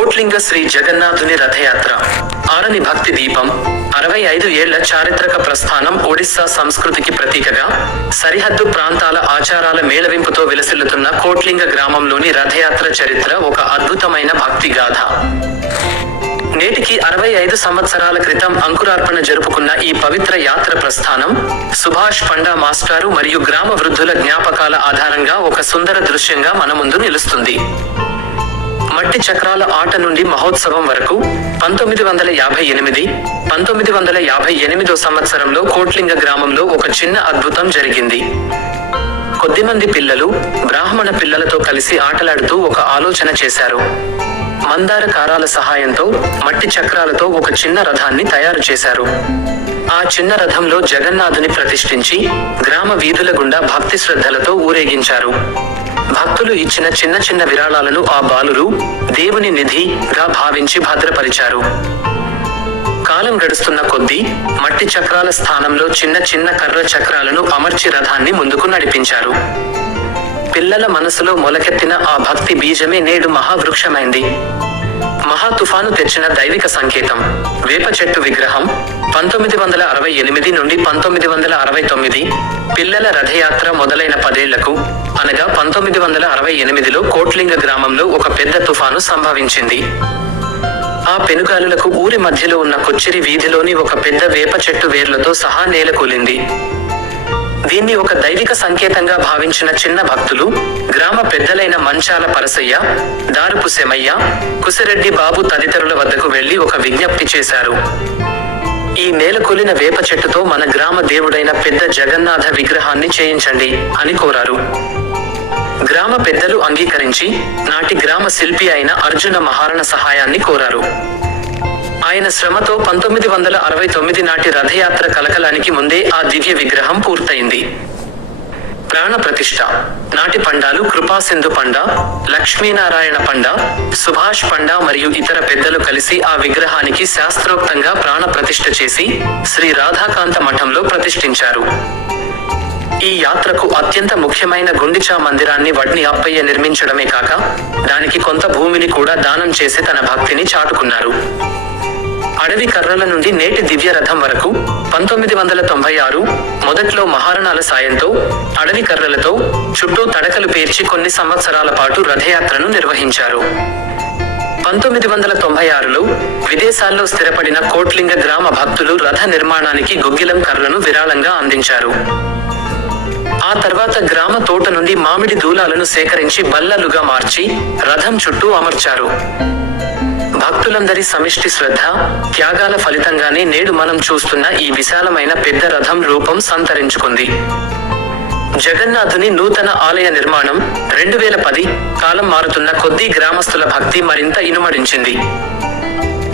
కోట్లింగ శ్రీ జగన్నాథుని రథయాత్ర ఆరని భక్తి దీపం 65 ఏళ్ల చారిత్రక ప్రస్థానం ఒడిస్సా సంస్కృతికి ప్రతీకగా సరిహద్దు ప్రాంతాల ఆచారాల మేళవింపుతో విలసిల్లుతున్న కోట్లింగ గ్రామంలోని రథయాత్ర చరిత్ర ఒక అద్భుతమైన భక్తి గాథ. నేటికి 65 సంవత్సరాల క్రితం అంకురార్పణ జరుపుకున్న ఈ పవిత్ర యాత్ర ప్రస్థానం సుభాష్ పండా మాస్టారు మరియు గ్రామ వృద్ధుల జ్ఞాపకాల ఆధారంగా ఒక సుందర దృశ్యంగా మన ముందు నిలుస్తుంది. మట్టి చక్రాల ఆట నుండి మహోత్సవం వరకు 1958 సంవత్సరంలో కోట్లింగ గ్రామంలో ఒక చిన్న అద్భుతం జరిగింది. కొద్దిమంది పిల్లలు బ్రాహ్మణ పిల్లలతో కలిసి ఆటలాడుతూ ఒక ఆలోచన చేశారు. మందార కారాల సహాయంతో మట్టి చక్రాలతో ఒక చిన్న రథాన్ని తయారు చేశారు. ఆ చిన్న రథంలో జగన్నాథుని ప్రతిష్ఠించి గ్రామ వీధుల గుండా భక్తి శ్రద్ధలతో ఊరేగించారు. భక్తులు ఇచ్చిన చిన్న చిన్న విరాళాలను ఆ బాలురు దేవుని నిధిగా భావించి భద్రపరిచారు. కాలం గడుస్తున్న కొద్దీ మట్టి చక్రాల స్థానంలో చిన్న చిన్న కర్ర చక్రాలను అమర్చి రథాన్ని ముందుకు నడిపించారు. పిల్లల మనసులో మొలకెత్తిన ఆ భక్తి బీజమే నేడు మహావృక్షమైంది. మహా తుఫాను తెచ్చిన దైవిక సంకేతం వేప చెట్టు విగ్రహం 1968 నుండి 1969 పిల్లల రథయాత్ర మొదలైన 10 ఏళ్లకు అనగా 1968లో కోట్లింగ గ్రామంలో ఒక పెద్ద తుఫాను సంభవించింది. ఆ పెనుగాలులకు ఊరి మధ్యలో ఉన్న కొచ్చిరి వీధిలోని ఒక పెద్ద వేప చెట్టు వేర్లతో సహా నేలకూలింది. దీన్ని ఒక దైవిక సంకేతంగా భావించిన చిన్న భక్తులు గ్రామ పెద్దలైన మంచాల పరసయ్య, దారుపు సెమయ్య, కుసిరెడ్డి బాబు తదితరుల వద్దకు వెళ్లి ఒక విజ్ఞప్తి చేశారు. ఈ నేలకూలిన వేప చెట్టుతో మన గ్రామ దేవుడైన పెద్ద జగన్నాథ విగ్రహాన్ని చేయించండి అని కోరారు. గ్రామ పెద్దలు అంగీకరించి నాటి గ్రామ శిల్పి అయిన అర్జున మహారణ సహాయాన్ని కోరారు. ఆయన శ్రమతో 1969 నాటి రథయాత్ర కలకలానికి ముందే ఆ దివ్య విగ్రహం పూర్తయింది. ప్రాణ ప్రతిష్ఠ నాటి పండాలు కృపాసింధు పండా, లక్ష్మీనారాయణ పండా, సుభాష్ పండా మరియు ఇతర పెద్దలు కలిసి ఆ విగ్రహానికి శాస్త్రోక్తంగా ప్రాణ ప్రతిష్ఠ చేసి శ్రీ రాధాకాంత మఠంలో ప్రతిష్ఠించారు. ఈ యాత్రకు అత్యంత ముఖ్యమైన గుండిచా మందిరాన్ని వడ్ని అప్పయ్య నిర్మించడమే కాక దానికి కొంత భూమిని కూడా దానం చేసి తన భక్తిని చాటుకున్నారు. అడవి కర్రల నుండి నేటి దివ్య రథం వరకు 1996 మొదట్లో మహారణాల సాయంతో అడవి కర్రలతో చుట్టూ తడకలు పేర్చి కొన్ని సంవత్సరాల పాటు రథయాత్రను నిర్వహించారు. 1996లో విదేశాల్లో స్థిరపడిన కోట్లింగ గ్రామ భక్తులు రథ నిర్మాణానికి గుగ్గిలం కర్రలను విరాళంగా అందించారు. ఆ తర్వాత గ్రామ తోట నుండి మామిడి దూలాలను సేకరించి బల్లలుగా మార్చి రథం చుట్టూ అమర్చారు. భక్తులందరి సమిష్టి శ్రద్ధ, త్యాగాల ఫలితంగానే నేడు మనం చూస్తున్న ఈ విశాలమైన పెద్ద రథం రూపం సంతరించుకుంది. జగన్నాథుని నూతన ఆలయ నిర్మాణం 2010 కాలం మారుతున్న కొద్దీ గ్రామస్తుల భక్తి మరింత ఇనుమడించింది.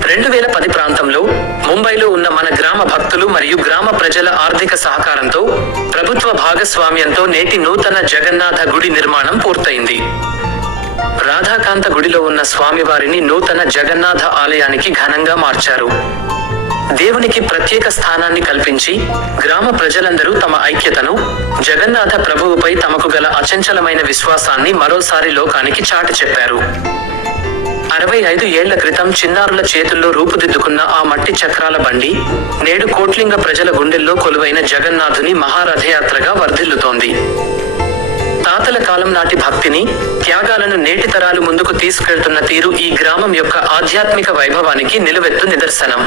2010 ప్రాంతంలో ముంబైలో ఉన్న మన గ్రామ భక్తులు మరియు గ్రామ ప్రజల ఆర్థిక సహకారంతో ప్రభుత్వ భాగస్వామ్యంతో నేటి నూతన జగన్నాథ గుడి నిర్మాణం పూర్తయింది. రాధాకాంత గుడిలో ఉన్న స్వామివారిని నూతన జగన్నాథ ఆలయానికి ఘనంగా మార్చారు. దేవునికి ప్రత్యేక స్థానాన్ని కల్పించి గ్రామ ప్రజలందరూ తమ ఐక్యతను, జగన్నాథ ప్రభువుపై తమకు గల అచంచలమైన విశ్వాసాన్ని మరోసారి లోకానికి చాటి చెప్పారు. 65 ఏళ్ల క్రితం చిన్నారుల చేతుల్లో రూపుదిద్దుకున్న ఆ మట్టి చక్రాల బండి నేడు కోట్లింగ ప్రజల గుండెల్లో కొలువైన జగన్నాథుని మహారథయాత్రగా వర్ధిల్లుతోంది. తాతల కాలం నాటి భక్తిని, త్యాగాలను నేటి తరాలు ముందుకు తీసుకెళ్తున్న తీరు ఈ గ్రామం యొక్క ఆధ్యాత్మిక వైభవానికి నిలువెత్తు నిదర్శనం.